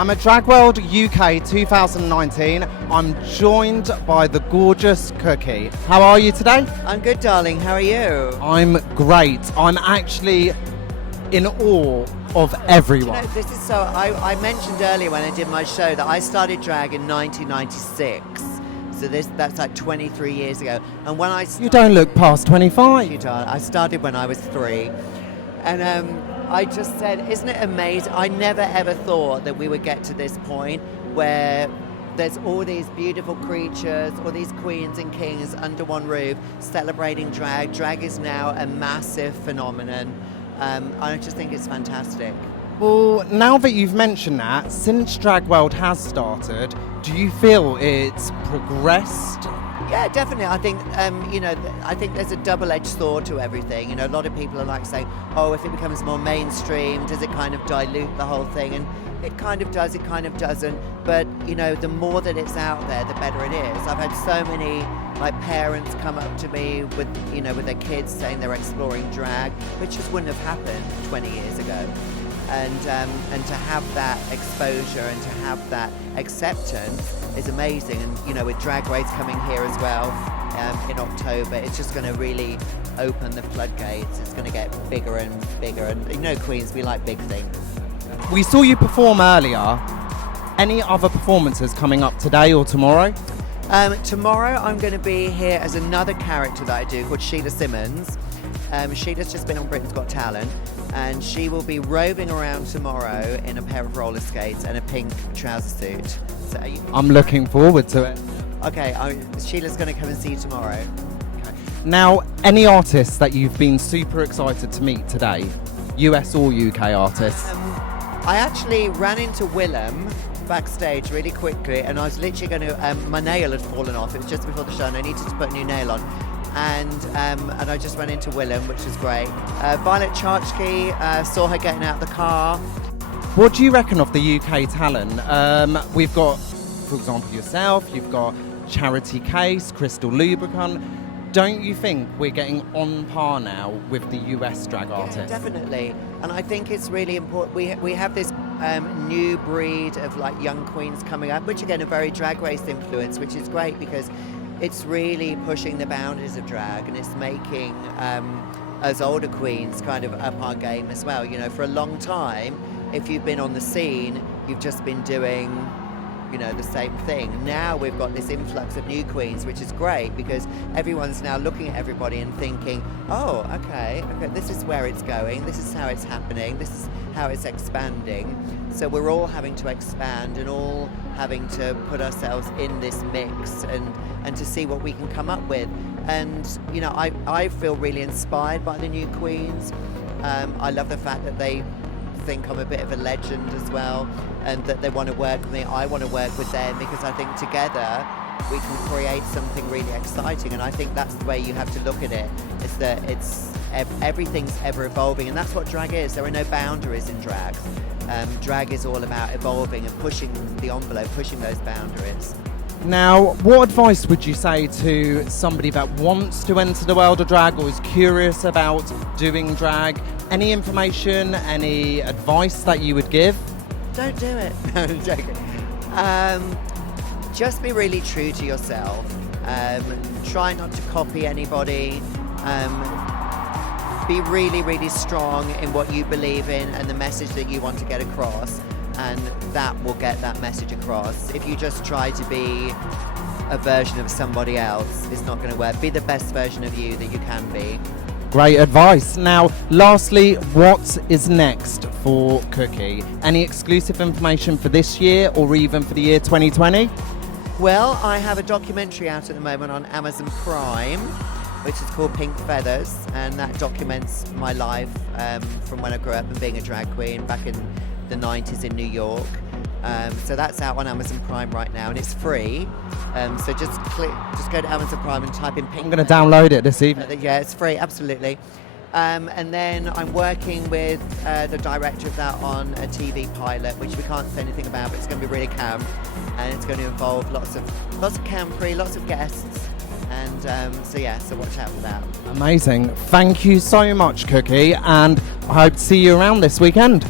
I'm at Drag World UK 2019. I'm joined by the gorgeous Cookie. How are you today? I'm good, darling. How are you? I'm great. I'm actually in awe of everyone. You know, this is so. I mentioned earlier when I did my show that I started drag in 1996. So that's like 23 years ago. And when I started, You don't look past 25. I started when I was 3, and I just said, isn't it amazing? I never ever thought that we would get to this point where there's all these beautiful creatures, all these queens and kings under one roof celebrating drag. Drag is now a massive phenomenon. I just think it's fantastic. Well, now that you've mentioned that, since Drag World has started, do you feel it's progressed? Yeah, definitely. I think, I think there's a double-edged sword to everything. You know, a lot of people are like saying, oh, if it becomes more mainstream, does it kind of dilute the whole thing? And it kind of does, it kind of doesn't. But, you know, the more that it's out there, the better it is. I've had so many, like, parents come up to me with, you know, with their kids saying they're exploring drag, which just wouldn't have happened 20 years ago. And to have that exposure and to have that acceptance is amazing. And you know, with Drag Race coming here as well in October, it's just going to really open the floodgates. It's going to get bigger and bigger. And you know, Queens, we like big things. We saw you perform earlier. Any other performances coming up today or tomorrow? Tomorrow I'm going to be here as another character that I do called Sheila Simmons. Sheila's just been on Britain's Got Talent, and she will be roving around tomorrow in a pair of roller skates and a pink trouser suit. So I'm looking forward to it. Okay, Sheila's going to come and see you tomorrow. Okay. Now, any artists that you've been super excited to meet today, US or UK artists? I actually ran into Willem backstage really quickly, and I was literally going to, my nail had fallen off. It was just before the show and I needed to put a new nail on. And I just ran into Willem, which was great. Violet Chachki, saw her getting out of the car. What do you reckon of the UK talent? We've got, for example, yourself, you've got Charity Case, Crystal Lubricant. Don't you think we're getting on par now with the US drag artists? Yeah, definitely. And I think it's really important. We have this new breed of like young queens coming up, which again are very Drag Race influence, which is great because it's really pushing the boundaries of drag, and it's making us older queens kind of up our game as well. You know, for a long time, if you've been on the scene, you've just been doing, you know, the same thing. Now we've got this influx of new queens, which is great because everyone's now looking at everybody and thinking, oh, okay, this is where it's going, this is how it's happening, this is how it's expanding. So we're all having to expand and all having to put ourselves in this mix and to see what we can come up with. And, you know, I feel really inspired by the new queens. I love the fact that they think I'm a bit of a legend as well, and that they want to work with me. I want to work with them because I think together we can create something really exciting. And I think that's the way you have to look at it, is that everything's ever evolving, and that's what drag is. There are no boundaries in drag. Drag is all about evolving and pushing the envelope, pushing those boundaries. Now, what advice would you say to somebody that wants to enter the world of drag or is curious about doing drag? Any information, any advice that you would give? Don't do it. No, I'm joking. Just be really true to yourself. Try not to copy anybody. Be really, really strong in what you believe in and the message that you want to get across, and that will get that message across. If you just try to be a version of somebody else, it's not going to work. Be the best version of you that you can be. Great advice. Now, lastly, what is next for Cookie? Any exclusive information for this year or even for the year 2020? Well, I have a documentary out at the moment on Amazon Prime, which is called Pink Feathers, and that documents my life from when I grew up and being a drag queen back in the 90s in New York. So that's out on Amazon Prime right now, and it's free. So just go to Amazon Prime and type in Pink. I'm going to download it this evening. Yeah, it's free, absolutely. And then I'm working with the director of that on a TV pilot, which we can't say anything about, but it's going to be really camp, and it's going to involve lots of campery, lots of guests. And so watch out for that. Amazing. Thank you so much, Cookie, and I hope to see you around this weekend.